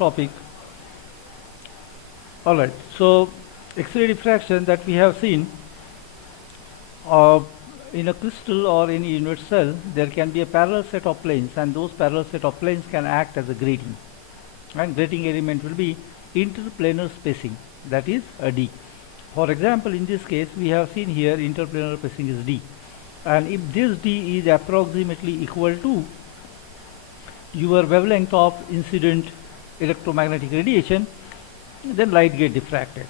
topic. Alright, so X-ray diffraction that we have seen, in a crystal or in a unit cell, there can be a parallel set of planes, and those parallel set of planes can act as a grating. And grating element will be interplanar spacing, that is a D. For example, in this case, we have seen here interplanar spacing is D. And if this D is approximately equal to your wavelength of incident electromagnetic radiation, then light get diffracted.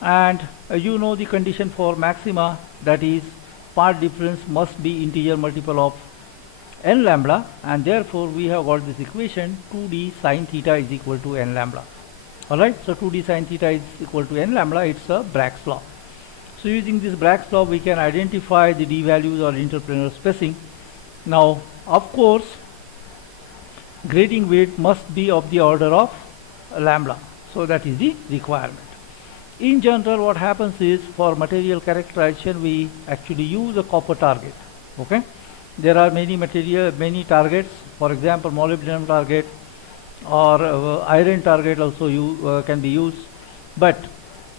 And you know the condition for maxima, that is part difference must be integer multiple of n lambda, and therefore we have got this equation 2d sine theta is equal to n lambda. Alright, so 2d sine theta is equal to n lambda, it's a Bragg's law. So using this Bragg's law, we can identify the d values or interplanar spacing. Now, of course, grating weight must be of the order of lambda, so that is the requirement. In general, what happens is, for material characterization, we actually use a copper target. Okay, there are many targets. For example, molybdenum target or iron target also can be used, but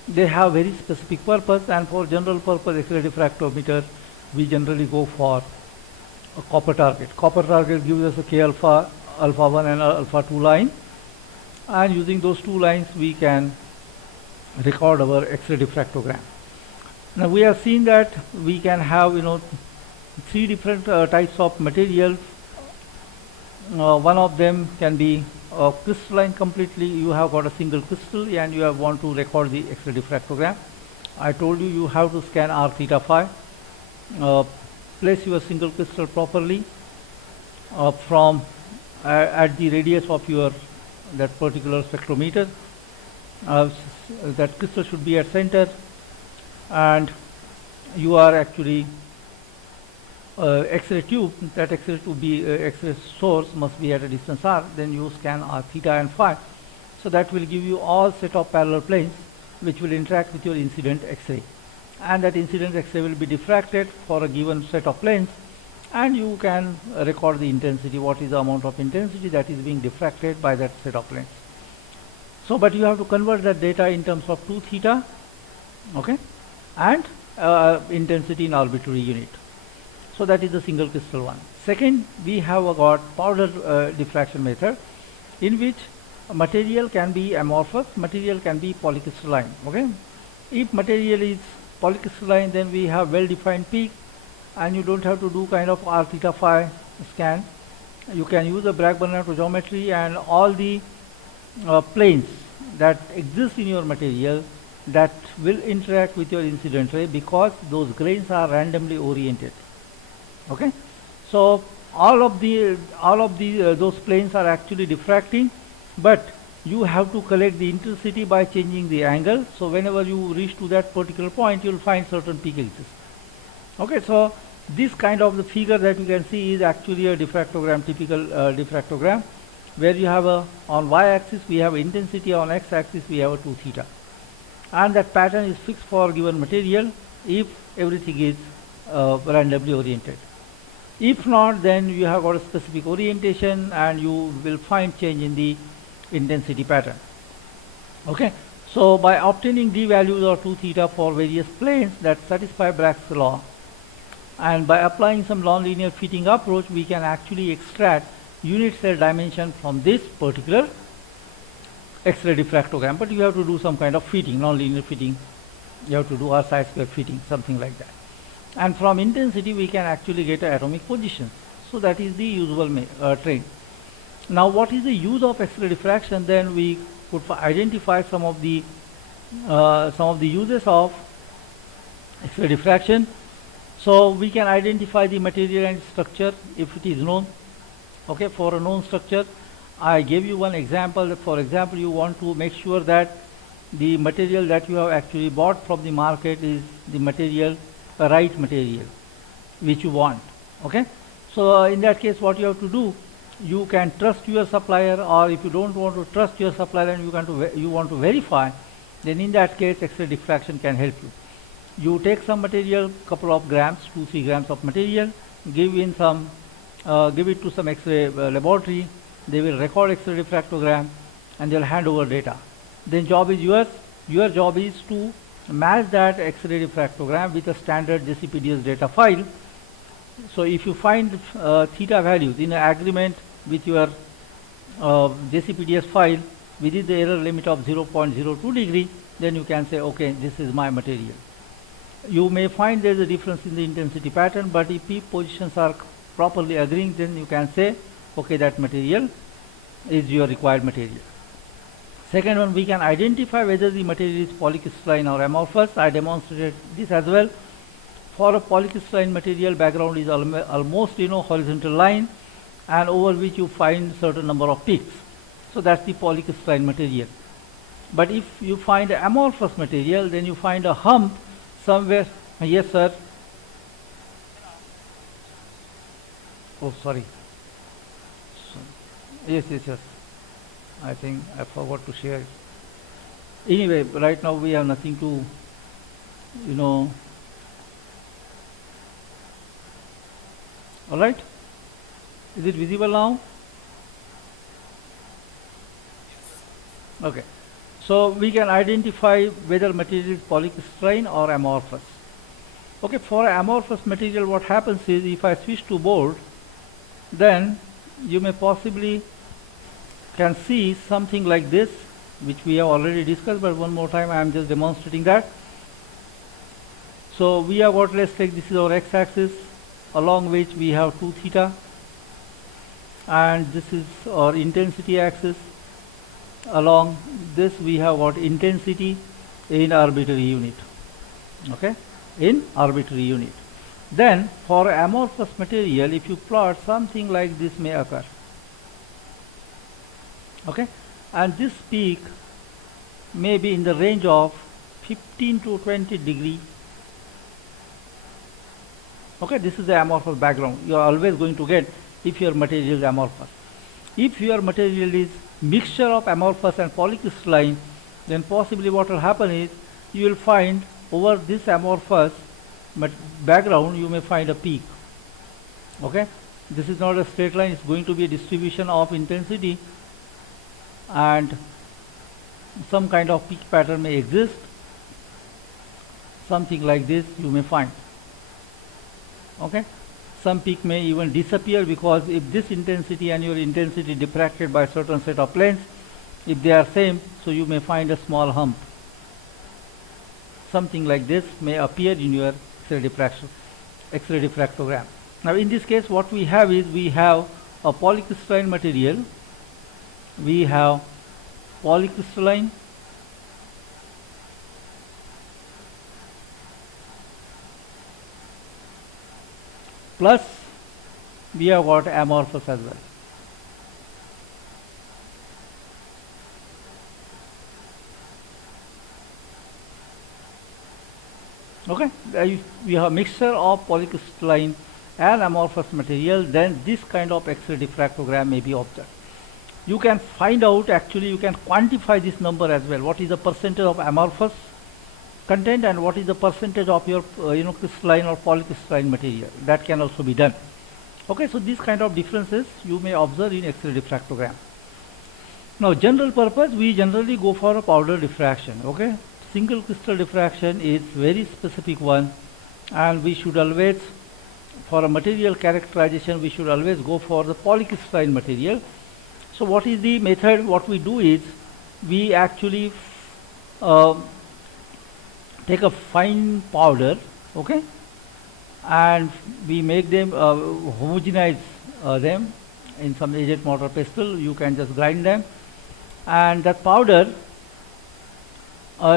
they have very specific purpose, and for general purpose X-ray diffractometer we generally go for a copper target. Copper target gives us a K alpha, alpha 1 and alpha 2 line, and using those two lines we can record our X-ray diffractogram. Now we have seen that we can have three different types of material. One of them can be crystalline completely. You have got a single crystal and you want to record the X-ray diffractogram. I told you you have to scan R theta phi, place your single crystal properly from at the radius of your that particular spectrometer. That crystal should be at center, and you are actually X-ray tube, that X-ray tube X-ray source must be at a distance r. Then you scan R theta and phi, so that will give you all set of parallel planes which will interact with your incident X-ray, and that incident X-ray will be diffracted for a given set of planes, and you can record the intensity, what is the amount of intensity that is being diffracted by that set of planes. So, but you have to convert that data in terms of 2 theta, okay, and intensity in arbitrary unit. So that is the single crystal one. Second, we have got powder diffraction method, in which material can be amorphous, material can be polycrystalline. Okay, if material is polycrystalline, then we have well-defined peak, and you don't have to do kind of R theta phi scan. You can use the Bragg-Bernard geometry, and all the planes that exist in your material that will interact with your incident ray, because those grains are randomly oriented. Okay, so all of those planes are actually diffracting, but you have to collect the intensity by changing the angle. So whenever you reach to that particular point, you will find certain peak exists. Okay, so this kind of the figure that you can see is actually a diffractogram, typical diffractogram, where you have on y-axis we have intensity, on x-axis we have a 2 theta, and that pattern is fixed for given material if everything is randomly oriented. If not, then you have got a specific orientation and you will find change in the intensity pattern. Okay, so by obtaining d values or 2 theta for various planes that satisfy Bragg's law, and by applying some nonlinear fitting approach, we can actually extract unit cell dimension from this particular X-ray diffractogram. But you have to do some kind of fitting, nonlinear fitting. You have to do R psi square fitting, something like that. And from intensity we can actually get atomic positions. So that is the usual trend. Now what is the use of X-ray diffraction? Then we could identify some of the uses of X-ray diffraction. So we can identify the material and structure if it is known. Okay, for a known structure, I gave you one example. That for example, you want to make sure that the material that you have actually bought from the market is the material, right material which you want. Okay, so in that case, what you have to do, you can trust your supplier, or if you don't want to trust your supplier and you want to verify, then in that case X-ray diffraction can help you. You take some material, couple of grams, 2-3 grams of material, give it to some X-ray laboratory. They will record X-ray diffractogram, and they'll hand over data. Then job is yours. Your job is to match that X-ray diffractogram with a standard JCPDS data file. So if you find theta values in agreement with your JCPDS file within the error limit of 0.02 degree, then you can say, okay, this is my material. You may find there is a difference in the intensity pattern, but if peak positions are properly agreeing, then you can say, okay, that material is your required material. Second one, we can identify whether the material is polycrystalline or amorphous. I demonstrated this as well. For a polycrystalline material, background is almost horizontal line, and over which you find certain number of peaks. So that's the polycrystalline material. But if you find amorphous material, then you find a hump somewhere. Yes, sir. Oh, sorry. Yes. I think I forgot to share it. Anyway, right now we have nothing to, all right. Is it visible now? Okay. So we can identify whether material is polycrystalline or amorphous. Okay, for amorphous material, what happens is if I switch to board, then you may possibly can see something like this, which we have already discussed, but one more time I am just demonstrating that. So we have got, let's take this is our x-axis, along which we have 2 theta, and this is our intensity axis. Along this we have got intensity in arbitrary unit. Okay, in arbitrary unit. Then for amorphous material, if you plot, something like this may occur. Okay, and this peak may be in the range of 15 to 20 degree. Okay, this is the amorphous background you are always going to get if your material is amorphous. If your material is mixture of amorphous and polycrystalline, then possibly what will happen is you will find over this amorphous background you may find a peak. Okay, this is not a straight line, it's going to be a distribution of intensity, and some kind of peak pattern may exist. Something like this you may find. Okay, some peak may even disappear, because if this intensity and your intensity diffracted by a certain set of planes, if they are same, so you may find a small hump. Something like this may appear in your X-ray diffractogram. Now in this case what we have is, we have a polycrystalline material, we have polycrystalline, plus we have got amorphous as well. Okay, we have mixture of polycrystalline and amorphous material, then this kind of X-ray diffractogram may be observed. You can find out, actually you can quantify this number as well. What is the percentage of amorphous content and what is the percentage of your crystalline or polycrystalline material? That can also be done. Okay, so these kind of differences you may observe in X-ray diffractogram. Now general purpose, we generally go for a powder diffraction. Okay, single crystal diffraction is very specific one, and we should always, for a material characterization, we should always go for the polycrystalline material. So what is the method? What we do is, we actually take a fine powder, okay, and we make them homogenize them in some agent mortar pestle. You can just grind them, and that powder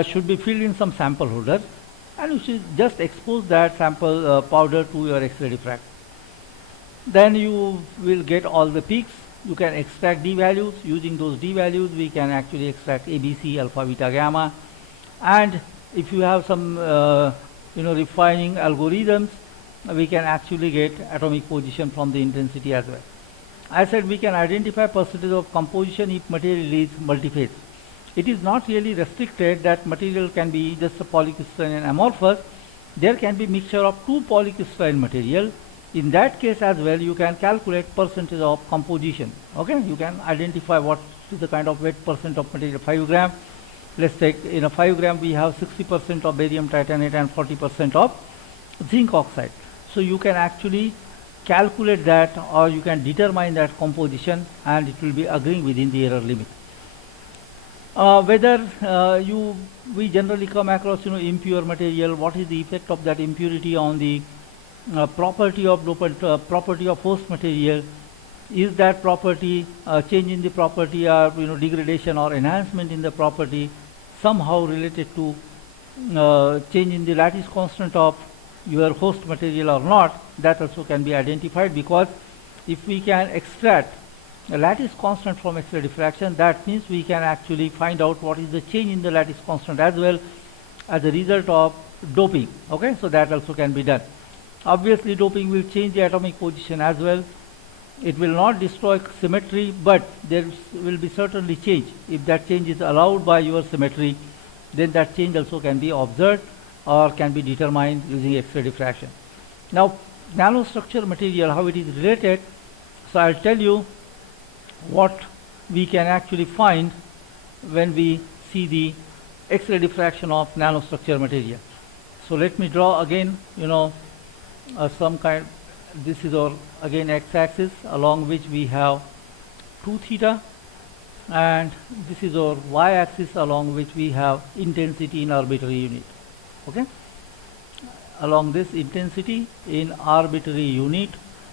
should be filled in some sample holder, and you should just expose that sample powder to your X-ray diffractor. Then you will get all the peaks. You can extract D values. Using those D values, we can actually extract ABC, alpha, beta, gamma, and if you have some refining algorithms, we can actually get atomic position from the intensity as well. I said we can identify percentage of composition if material is multiphase. It is not really restricted that material can be just a polycrystalline and amorphous. There can be mixture of 2 polycrystalline material. In that case as well, you can calculate percentage of composition. Okay, you can identify what to the kind of weight percent of material, 5 gram. Let's take in a 5 gram we have 60% of barium titanate and 40% of zinc oxide. So you can actually calculate that, or you can determine that composition, and it will be agreeing within the error limit. Whether we generally come across impure material, what is the effect of that impurity on the property of dopant, property of host material? Is that property change in the property, or degradation or enhancement in the property somehow related to change in the lattice constant of your host material or not? That also can be identified, because if we can extract a lattice constant from X-ray diffraction, that means we can actually find out what is the change in the lattice constant as well as a result of doping. Okay, so that also can be done. Obviously doping will change the atomic position as well. It will not destroy symmetry, but there will be certainly change. If that change is allowed by your symmetry, then that change also can be observed or can be determined using X-ray diffraction. Now, nanostructure material, how it is related. So I'll tell you what we can actually find when we see the X-ray diffraction of nanostructure material. So let me draw again, some kind. This is our again x-axis, along which we have 2 theta, and this is our y-axis, along which we have intensity in arbitrary unit. Okay, along this intensity in arbitrary unit,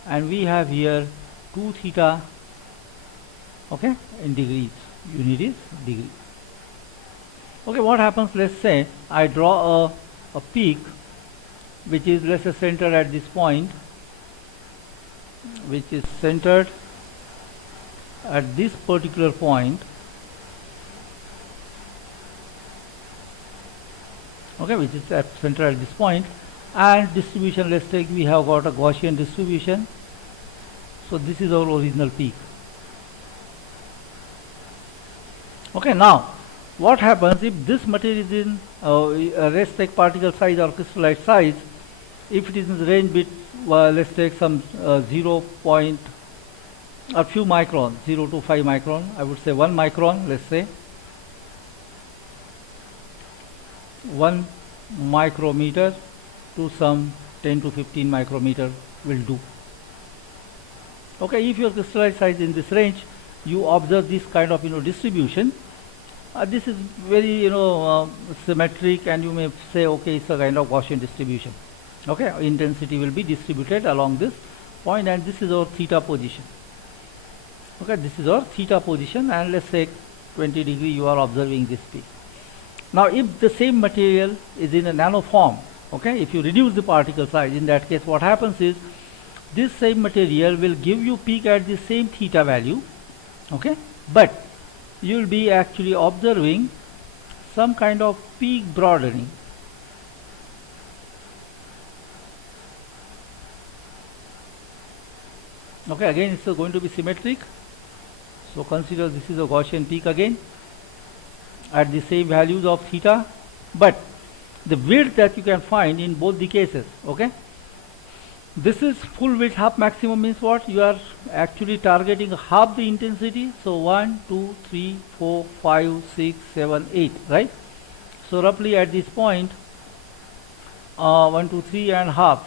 and we have here 2 theta. Okay, in degrees, unit is degree. Okay, what happens? Let's say I draw a peak which is, let's say, centered at this point, which is centered at this particular point. Okay, which is centered at this point, and distribution, let's take, we have got a Gaussian distribution. So this is our original peak. Okay, now what happens if this material is in let's take particle size or crystallite size, if it is in the range bit, let's take some 0 point, a few micron, 0 to 5 micron, I would say 1 micron, let's say 1 micrometer to some 10 to 15 micrometer will do. Okay, if your crystallite size in this range, you observe this kind of distribution. This is very symmetric, and you may say, okay, it's a kind of Gaussian distribution. Okay, intensity will be distributed along this point, and this is our theta position. Okay, this is our theta position, and let's say 20 degree you are observing this peak. Now if the same material is in a nano form, okay, if you reduce the particle size, in that case what happens is, this same material will give you peak at the same theta value, okay, but you will be actually observing some kind of peak broadening. Okay, again it's going to be symmetric. So consider this is a Gaussian peak again at the same values of theta, but the width that you can find in both the cases, okay, this is full width half maximum, means what? You are actually targeting half the intensity. So 1, 2, 3, 4, 5, 6, 7, 8, right? So roughly at this point, 1, 2, 3 and half,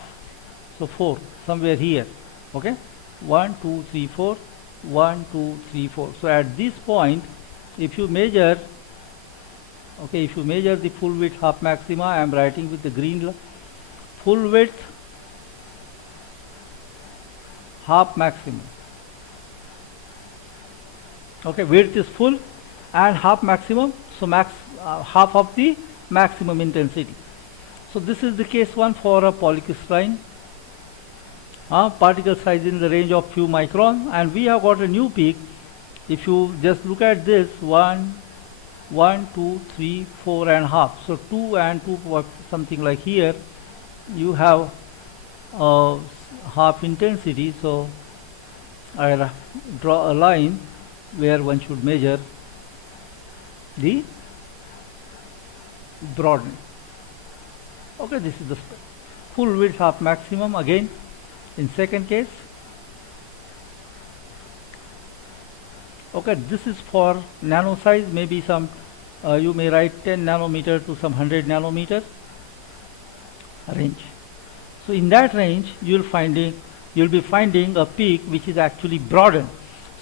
so 4, somewhere here, okay? 1, 2, 3, 4, 1, 2, 3, 4. So at this point, if you measure, okay, if you measure the full width half maxima, I am writing with the green, full width half maximum. Okay, width is full and half maximum, so half of the maximum intensity. So this is the case one for a polycrystalline particle size in the range of few micron, and we have got a new peak. If you just look at this, 1, 2, 3, 4 and half. So 2 and 2, something like here, you have half intensity. So I'll draw a line where one should measure the broadening. Okay, this is the full width half maximum again in second case. Okay, this is for nano size, maybe some, you may write 10 nanometer to some 100 nanometer range. So in that range, you'll be finding a peak which is actually broadened.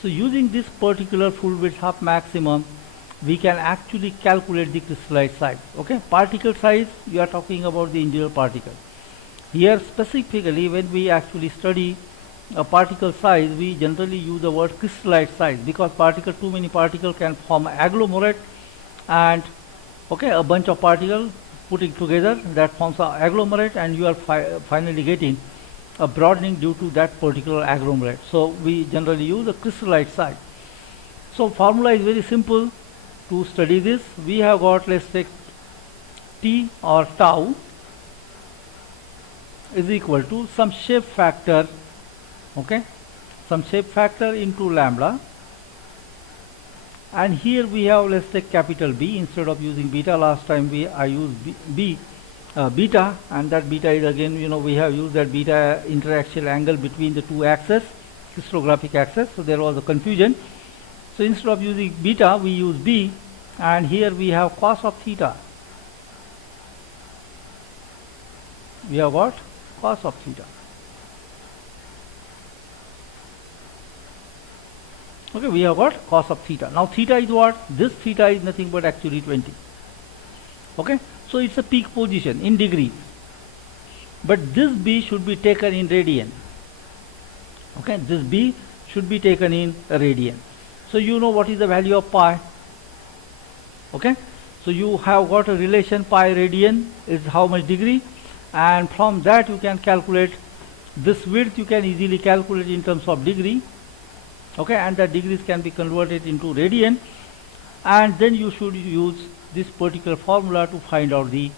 So using this particular full width half maximum, we can actually calculate the crystallite size. Okay, particle size, you are talking about the individual particle. Here specifically, when we actually study a particle size, we generally use the word crystallite size, because too many particles can form agglomerate, and okay, a bunch of particles putting together that forms an agglomerate, and you are finally getting a broadening due to that particular agglomerate. So we generally use the crystallite size. So formula is very simple to study this. We have got, let's take T or tau is equal to some shape factor, okay, some shape factor into lambda, and here we have, let's take capital B instead of using beta. Last time I used beta, and that beta is again, we have used that beta interaxial angle between the two axes, crystallographic axis, so there was a confusion. So instead of using beta, we use B, and here we have cos of theta. We have what? Cos of theta. Okay, we have got cos of theta. Now theta is what? This theta is nothing but actually 20. Okay, so it's a peak position in degrees, but this B should be taken in radian. Okay, this B should be taken in radian. So you know what is the value of pi. Okay, so you have got a relation pi radian is how much degree, and from that you can calculate this width. You can easily calculate in terms of degree. Okay, and the degrees can be converted into radian, and then you should use this particular formula to find out the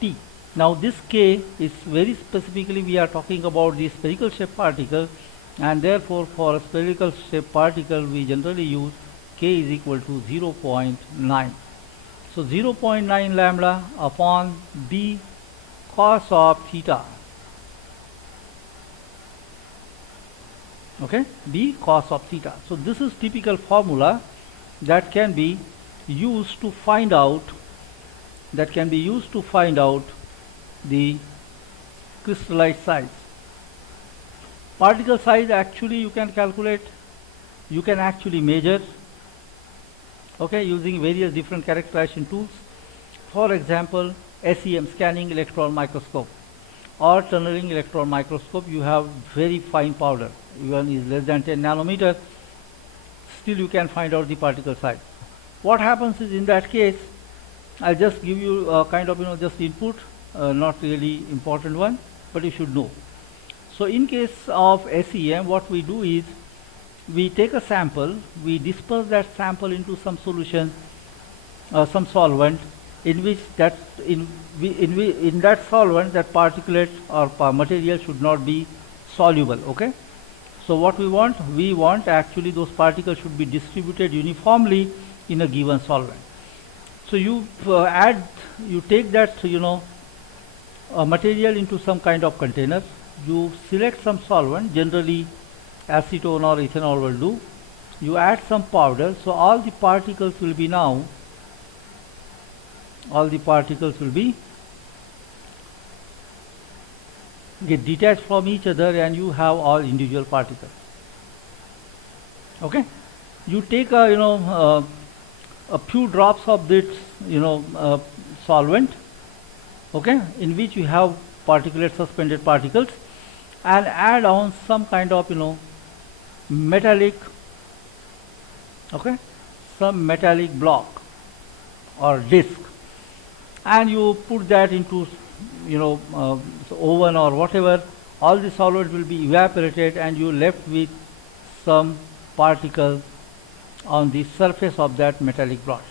T. Now this K is very specifically, we are talking about the spherical shaped particle, and therefore for a spherical shaped particle we generally use K is equal to 0.9. So 0.9 lambda upon B cos of theta. Okay, B cos of theta. So this is typical formula that can be used to find out the crystallite size. Particle size actually you can calculate, you can actually measure, okay, using various different characterization tools. For example, SEM, scanning electron microscope, or tunneling electron microscope, you have very fine powder, even is less than 10 nanometer, still you can find out the particle size. What happens is, in that case, I'll just give you a kind of just input, not really important one, but you should know. So in case of SEM, what we do is we take a sample, we disperse that sample into some solution, some solvent, in which in that solvent that particulate or material should not be soluble. Okay, so what we want actually those particles should be distributed uniformly in a given solvent. So you take that material into some kind of container, you select some solvent, generally acetone or ethanol will do, you add some powder, so all the particles will get detached from each other, and you have all individual particles. Okay, you take a few drops of this solvent, okay, in which you have particulate suspended particles, and add on some kind of metallic, okay, some metallic block or disc, and you put that into oven or whatever. All the solvent will be evaporated, and you left with some particles on the surface of that metallic block.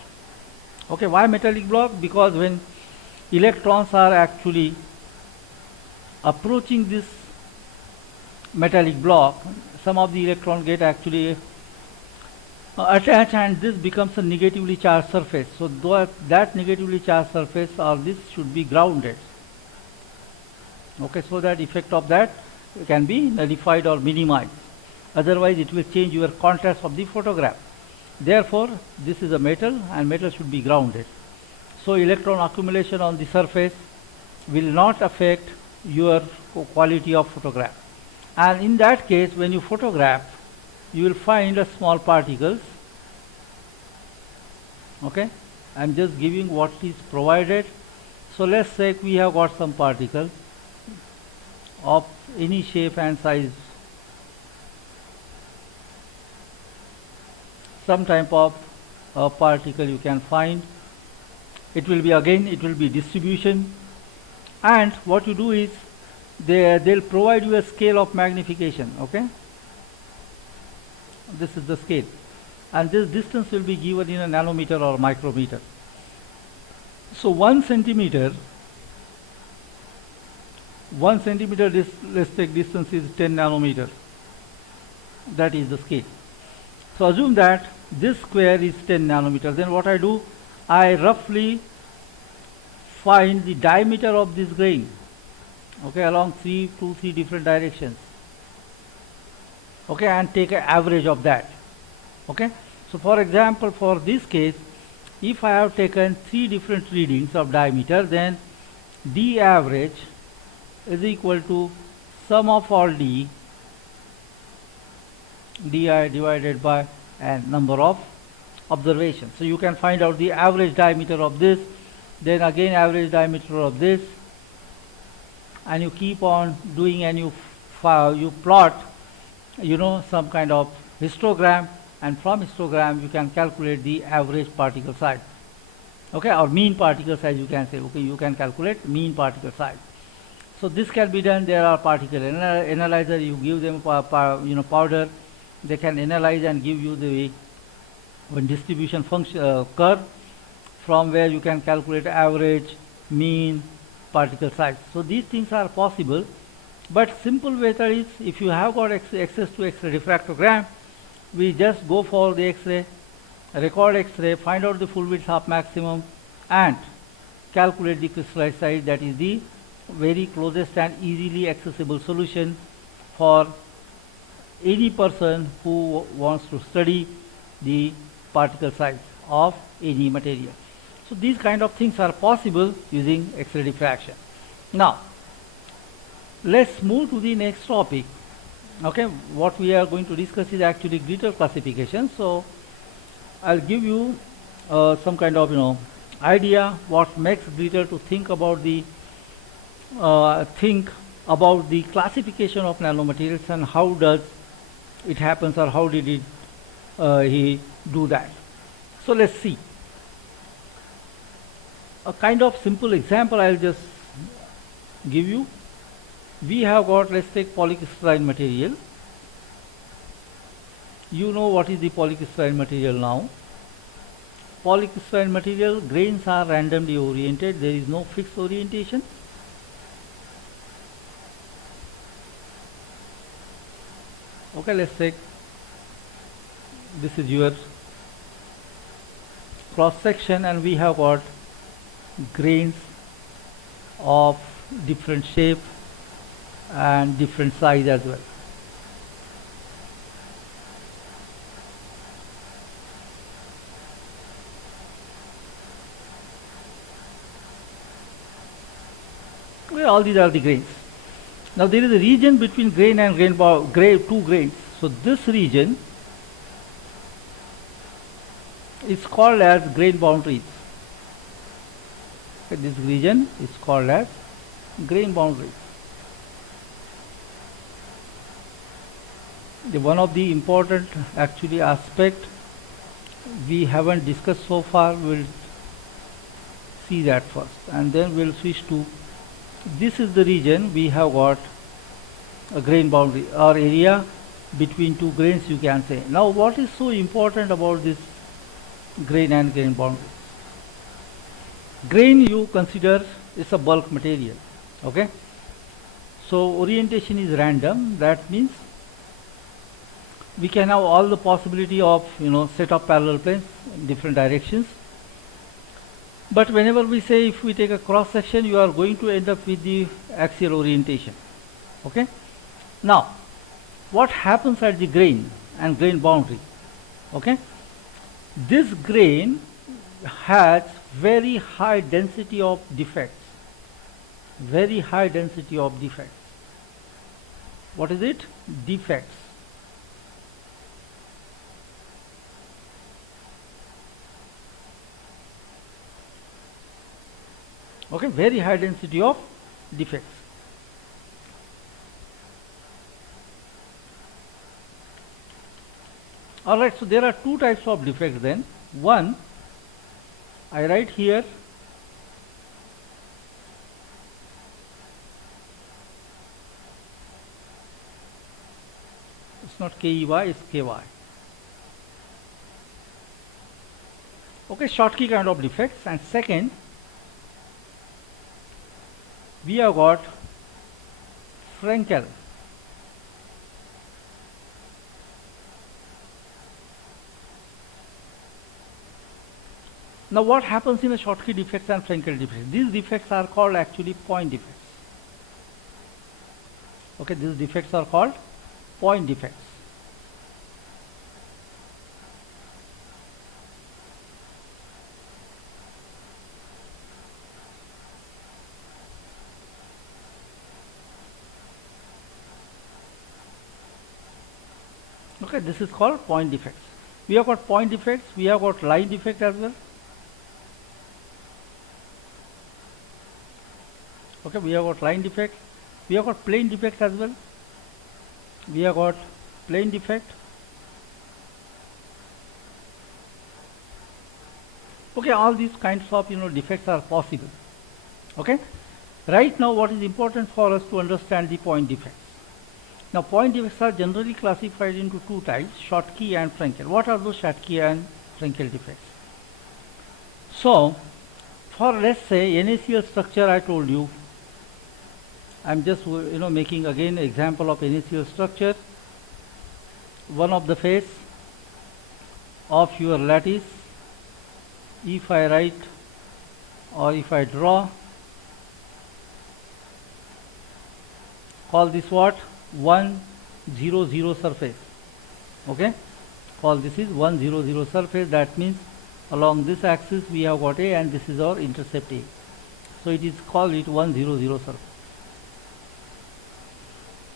Okay, why metallic block? Because when electrons are actually approaching this metallic block, some of the electrons get actually attached, and this becomes a negatively charged surface. So that negatively charged surface or this should be grounded. Okay, so that effect of that can be nullified or minimized. Otherwise it will change your contrast of the photograph. Therefore, this is a metal and metal should be grounded. So electron accumulation on the surface will not affect your quality of photograph. And in that case, when you photograph, you will find a small particles. Okay, I'm just giving what is provided. So let's say we have got some particle of any shape and size, some type of particle you can find. It will be distribution, and what you do is they'll provide you a scale of magnification. Okay, this is the scale, and this distance will be given in a nanometer or micrometer. So 1 centimeter let's take distance is 10 nanometer. That is the scale. So assume that this square is 10 nanometer. Then what I do, I roughly find the diameter of this grain, okay, along 3 different directions, okay, and take an average of that. Okay, so for example, for this case, if I have taken 3 different readings of diameter, then d average is equal to sum of all di divided by a number of observations. So you can find out the average diameter of this, then again average diameter of this, and you keep on doing, and you plot, some kind of histogram, and from histogram you can calculate the average particle size, okay, or mean particle size you can say. Okay, you can calculate mean particle size. So this can be done. There are particle analyzer. You give them powder, they can analyze and give you the distribution function curve, from where you can calculate average, mean, particle size. So these things are possible, but simple method is, if you have got access to X-ray diffractogram, we just go for the X-ray, record X-ray, find out the full width half maximum, and calculate the crystallized size. That is the very closest and easily accessible solution for any person who wants to study the particle size of any material. So these kind of things are possible using X-ray diffraction. Now let's move to the next topic. Okay, what we are going to discuss is actually Gritter classification. So I'll give you some kind of idea what makes Gritter to think about the classification of nanomaterials, and how does it happens, or how did he do that. So let's see a kind of simple example. I'll just give you. We have got, let's take polycrystalline material. You know what is the polycrystalline material now. Polycrystalline material, grains are randomly oriented. There is no fixed orientation. Okay, let's take, this is your cross section, and we have got grains of different shape and different size as well. Okay, all these are the grains. Now there is a region between grain and two grains. So this region is called as grain boundaries. Okay, this region is called as grain boundaries. One of the important actually aspect we haven't discussed so far, we'll see that first, and then we'll switch to, this is the region we have got a grain boundary or area between two grains, you can say. Now what is so important about this grain and grain boundary? Grain you consider is a bulk material, okay? So orientation is random. That means we can have all the possibility of set of parallel planes in different directions. But whenever we say, if we take a cross section, you are going to end up with the axial orientation. Okay. Now, what happens at the grain and grain boundary? Okay. This grain has very high density of defects. Very high density of defects. What is it? Defects. Okay, very high density of defects. Alright, so there are two types of defects then. One, I write here it's not KEY, it's KY. Okay, Schottky kind of defects. And second, we have got Frenkel. Now what happens in a Schottky defects and Frenkel defects? These defects are called actually point defects. Okay, these defects are called point defects. Okay, this is called point defects. We have got point defects, we have got line defect as well. Okay, we have got line defect, we have got plane defect as well. We have got plane defect. Okay, all these kinds of defects are possible. Okay, right now what is important for us to understand the point defects. Now point defects are generally classified into two types, Schottky and Frenkel. What are those Schottky and Frenkel defects? So for let's say NaCl structure, I told you, I'm just making again example of NaCl structure. One of the face of your lattice, if I write or if I draw, call this what? 1, 0, 0 surface. Okay, call this is 1, 0, 0 surface. That means along this axis we have got A and this is our intercept A. So it is called it 1, 0, 0 surface.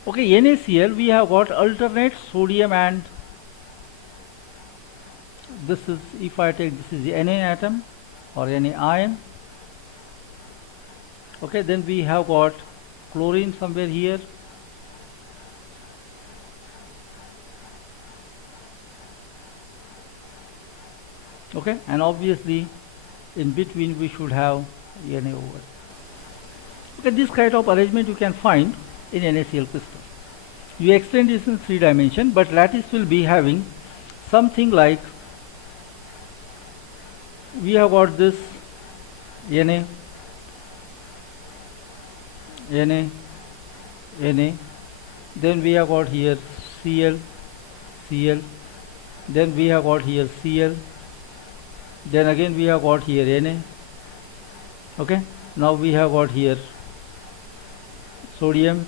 Okay, NaCl we have got alternate sodium and this is, if I take this is the Na atom or Na ion. Okay, then we have got chlorine somewhere here. Okay, and obviously in between we should have Na over. Okay, this kind of arrangement you can find in NaCl crystal. You extend this in 3 dimension, but lattice will be having something like, we have got this Na, Na, Na, then we have got here Cl, Cl, then we have got here Cl, then again we have got here Na. Okay, now we have got here sodium,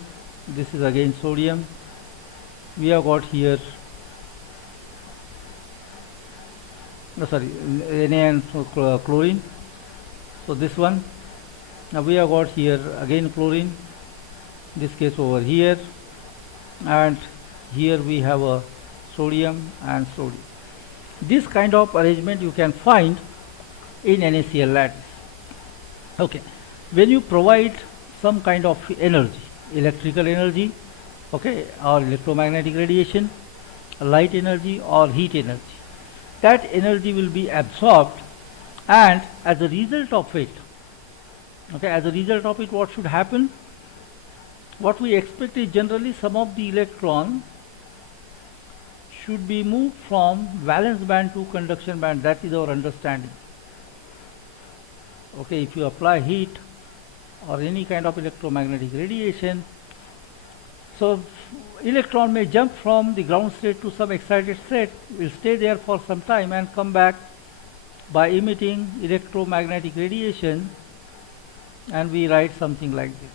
this is again sodium, we have got here Na and chlorine, so this one. Now we have got here again chlorine, this case over here, and here we have a sodium and sodium. This kind of arrangement you can find in NaCl lattice. Okay, when you provide some kind of energy, electrical energy, okay, or electromagnetic radiation, light energy or heat energy, that energy will be absorbed, and as a result of it, okay, as a result of it, what should happen? What we expect is generally some of the electron should be moved from valence band to conduction band. That is our understanding. Okay, if you apply heat or any kind of electromagnetic radiation, so electron may jump from the ground state to some excited state, will stay there for some time and come back by emitting electromagnetic radiation, and we write something like this.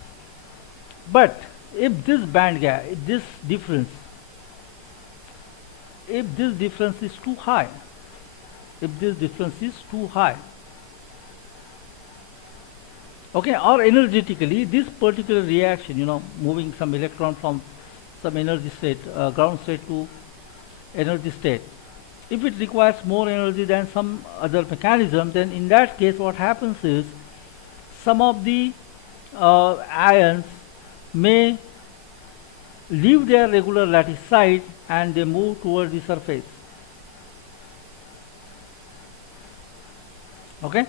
But if this band gap, if this difference is too high, if this difference is too high. Okay, or energetically, this particular reaction, moving some electron from some energy state, ground state to energy state, if it requires more energy than some other mechanism, then in that case what happens is some of the ions may leave their regular lattice site and they move toward the surface. Okay?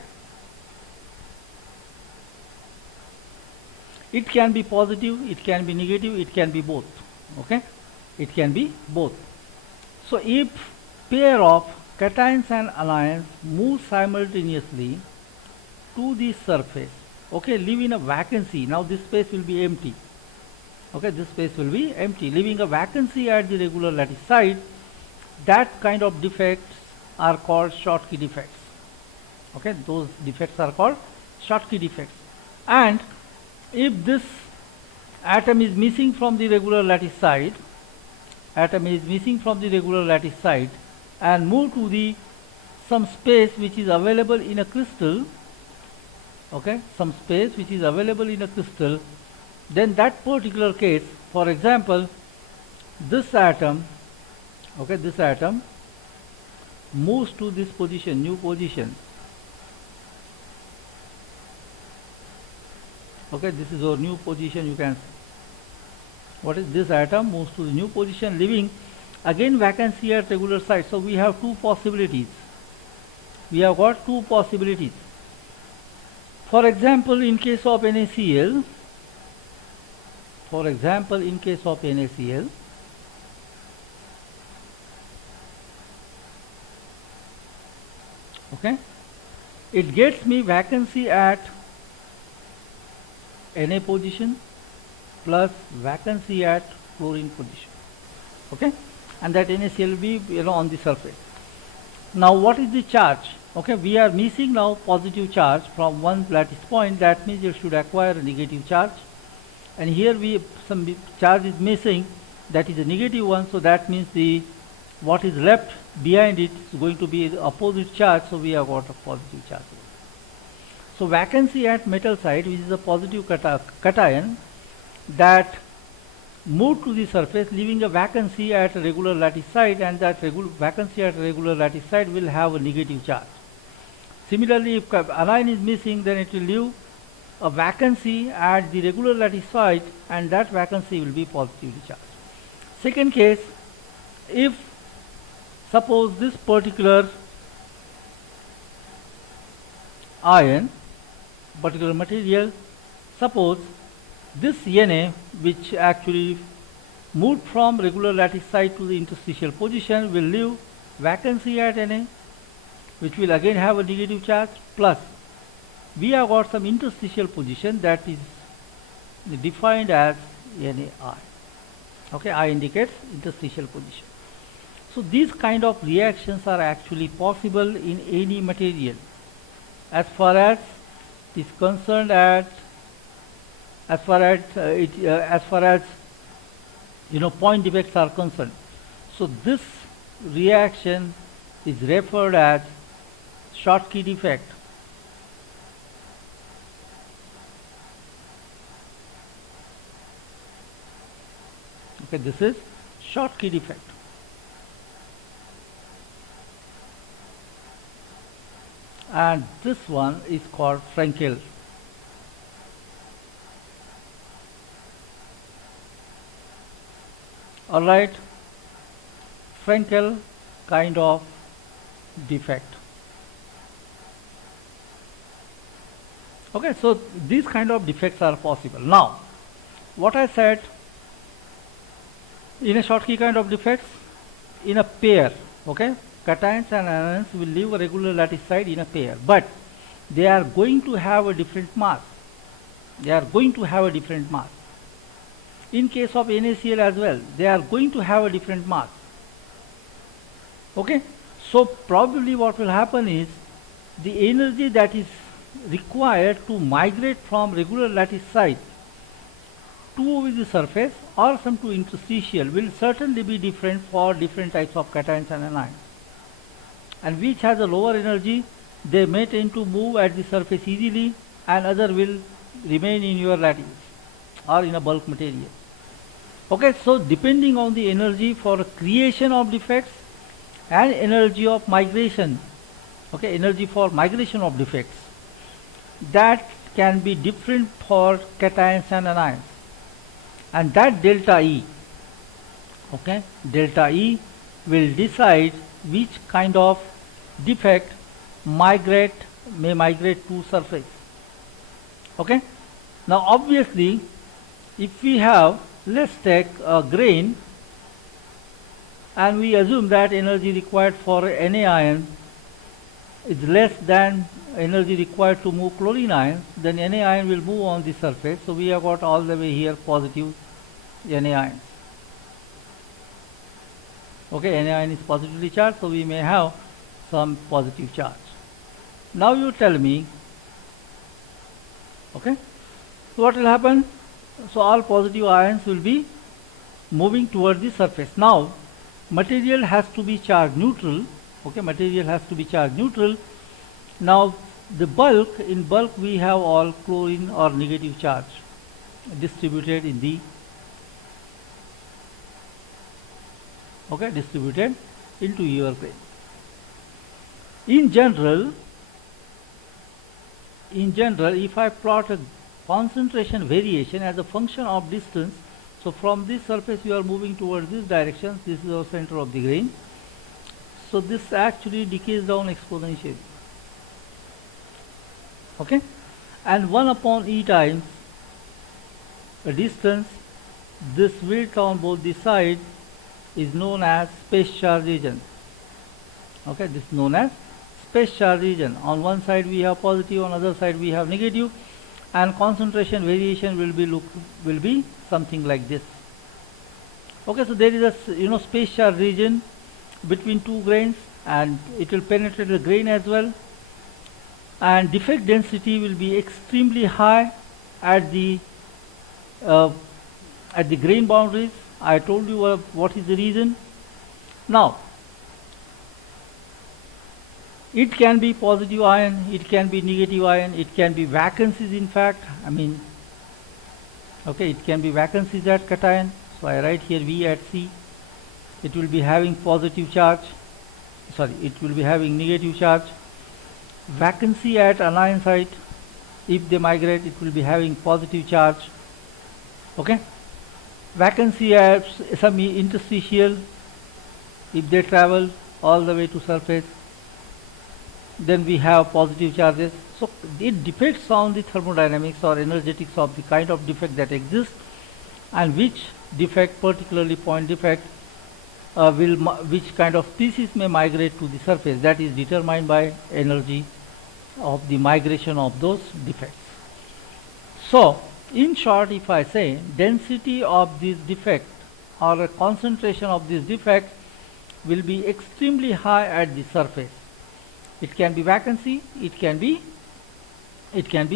It can be positive, it can be negative, it can be both. Okay? It can be both. So if pair of cations and anions move simultaneously to the surface, okay, leaving a vacancy, now this space will be empty. Okay, this space will be empty, leaving a vacancy at the regular lattice site. That kind of defects are called Schottky defects. Okay, those defects are called Schottky defects. And if this atom is missing from the regular lattice site, and move to the some space which is available in a crystal, okay, some space which is available in a crystal, then that particular case, for example, this atom, okay, this atom moves to this position, new position. Okay, this is our new position, you can see. What is this atom moves to the new position, leaving again vacancy at regular site. So we have two possibilities. We have got two possibilities. For example, in case of NaCl, okay, it gets me vacancy at Na position plus vacancy at fluorine position. Okay, and that NaCl will be on the surface. Now what is the charge? Okay, we are missing now positive charge from one lattice point. That means it should acquire a negative charge, and here some charge is missing, that is a negative one. So that means what is left behind it is going to be the opposite charge. So we have got a positive charge. So vacancy at metal site, which is a positive cation that moved to the surface, leaving a vacancy at a regular lattice site, and that vacancy at a regular lattice site will have a negative charge. Similarly, if anion is missing, then it will leave a vacancy at the regular lattice site, and that vacancy will be positively charged. Second case, if suppose this particular ion, particular material, suppose this Na, which actually moved from regular lattice site to the interstitial position, will leave vacancy at Na, which will again have a negative charge, plus we have got some interstitial position that is defined as NaI. Okay, I indicates interstitial position. So these kind of reactions are actually possible in any material, as far as is concerned as far as point defects are concerned. So this reaction is referred as Schottky defect. Okay, this is Schottky defect. And this one is called Frenkel. Alright, Frenkel kind of defect. Okay, so these kind of defects are possible. Now, what I said, in a Schottky kind of defects, in a pair, okay, cations and anions will leave a regular lattice site in a pair, but they are going to have a different mass. In case of NaCl as well, they are going to have a different mass. Okay, so probably what will happen is the energy that is required to migrate from regular lattice site to the surface or some to interstitial will certainly be different for different types of cations and anions. and which has a lower energy, they may tend to move at the surface easily, and other will remain in your lattice or in a bulk material. Okay, so depending on the energy for creation of defects and energy of migration, okay, energy for migration of defects, that can be different for cations and anions, and that delta E, okay, delta E will decide which kind of defect may migrate to surface. Okay, now obviously if we have, let's take a grain and we assume that energy required for Na ion is less than energy required to move chlorine ions, then Na ion will move on the surface. So we have got all the way here positive Na ions. Okay, Na ion is positively charged, so we may have some positive charge. Now you tell me, okay, so what will happen? So all positive ions will be moving towards the surface. Now material has to be charge neutral. Okay, material has to be charge neutral. Now the bulk, in bulk we have all chlorine or negative charge distributed in the, okay, distributed into your grain. In general, if I plot a concentration variation as a function of distance, so from this surface you are moving towards this direction, this is our center of the grain, so this actually decays down exponentially. Okay, and 1 upon E times a distance, this width on both the sides is known as space charge region. Okay, this is known as space charge region. On one side we have positive, on other side we have negative, and concentration variation will be something like this. Okay, so there is a space charge region between two grains, and it will penetrate the grain as well, and defect density will be extremely high at the grain boundaries. I told you what is the reason. Now it can be positive ion, it can be negative ion, it can be vacancies, in fact, okay, it can be vacancies at cation. So I write here V at C. It will be having positive charge, it will be having negative charge. Vacancy at anion site, if they migrate, it will be having positive charge. Okay, vacancy at some interstitial, if they travel all the way to surface, then we have positive charges. So it depends on the thermodynamics or energetics of the kind of defect that exists, and which defect, particularly point defect, which kind of species may migrate to the surface. That is determined by energy of the migration of those defects. So in short, if I say density of this defect or a concentration of this defect will be extremely high at the surface. It can be vacancy, it can be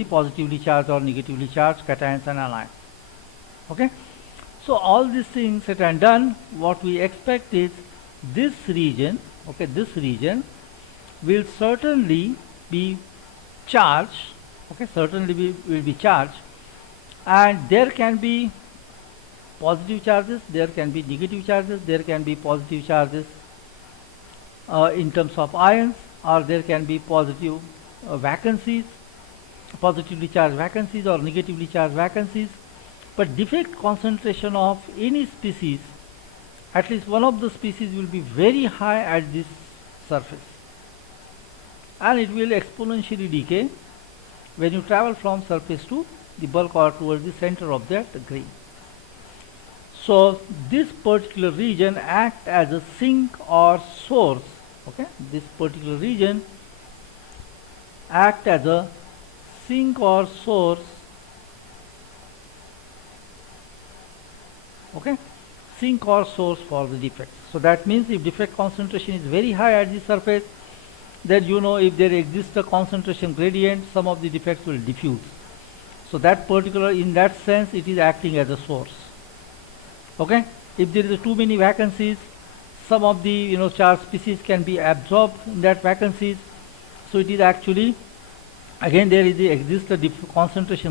positively charged or negatively charged, cations and anions. Okay, so all these things that are done, what we expect is this region, okay, this region will certainly be charged, okay, will be charged, and there can be positive charges, there can be negative charges, there can be positive charges in terms of ions, or there can be positive vacancies, positively charged vacancies or negatively charged vacancies. But defect concentration of any species, at least one of the species, will be very high at this surface, and it will exponentially decay when you travel from surface to the bulk or towards the center of that grain. So this particular region acts as a sink or source. Okay, this particular region acts as a sink or source. Okay, sink or source for the defect. So that means if defect concentration is very high at the surface, then if there exists a concentration gradient, some of the defects will diffuse. So that particular, in that sense, it is acting as a source. Okay, if there is too many vacancies, some of the charge species can be absorbed in that vacancies. So it is actually, again there is the concentration